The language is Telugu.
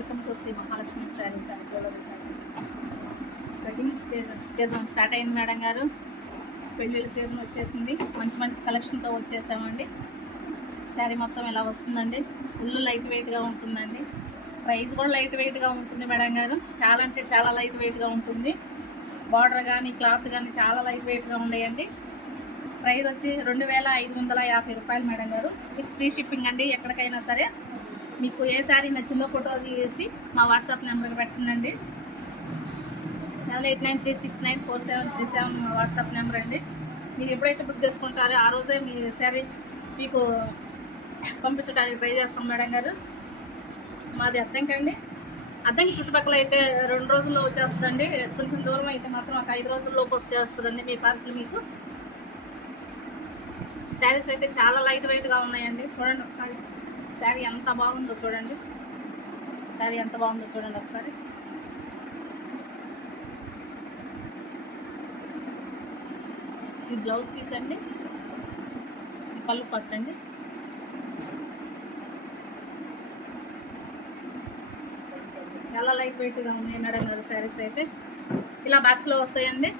Welcome to Sri Mahalakshmi Sarees and jewellery saree. Wedding season start అయింది మేడం గారు. పెళ్ళిళ్ళ సీజన్ వచ్చేసింది. మంచి మంచి కలెక్షన్తో వచ్చేసామండి. శారీ మొత్తం ఇలా వస్తుందండి. ఫుల్ లైట్ వెయిట్గా ఉంటుందండి. ప్రైస్ కూడా లైట్ వెయిట్గా ఉంటుంది మేడం గారు. చాలా అంటే చాలా లైట్ వెయిట్గా ఉంటుంది. బార్డర్ కానీ క్లాత్ కానీ చాలా లైట్ వెయిట్గా ఉన్నాయండి. ప్రైస్ వచ్చి 2550 రూపాయలు మేడం గారు. విత్ ఫ్రీ షిప్పింగ్ అండి. ఎక్కడికైనా సరే మీకు ఏ శారీ నచ్చిందో ఫోటో తీసి మా వాట్సాప్ నెంబర్కి పెట్టండి. 7893694737 మా వాట్సాప్ నెంబర్ అండి. మీరు ఎప్పుడైతే బుక్ చేసుకుంటారో ఆ రోజే మీ శారీ మీకు పంపించడానికి ట్రై చేస్తాం మేడం గారు. మాది అద్దంకండి. అద్దంకి చుట్టుపక్కల అయితే 2 రోజుల్లో వచ్చేస్తుందండి. కొంచెం దూరం అయితే మాత్రం ఒక 5 రోజుల్లోపు వచ్చేస్తుందండి మీ పార్సిల్ మీకు. శారీస్ అయితే చాలా లైట్ వెయిట్గా ఉన్నాయండి. చూడండి ఒకసారి శారీ ఎంత బాగుందో చూడండి. శారీ ఎంత బాగుందో చూడండి ఒకసారి. ఈ బ్లౌజ్ పీస్ అండి, ఈ పళ్ళు పట్టండి. చాలా లైట్ వెయిట్గా ఉన్నాయి మేడం గారు శారీస్ అయితే. ఇలా బాక్స్లో వస్తాయండి.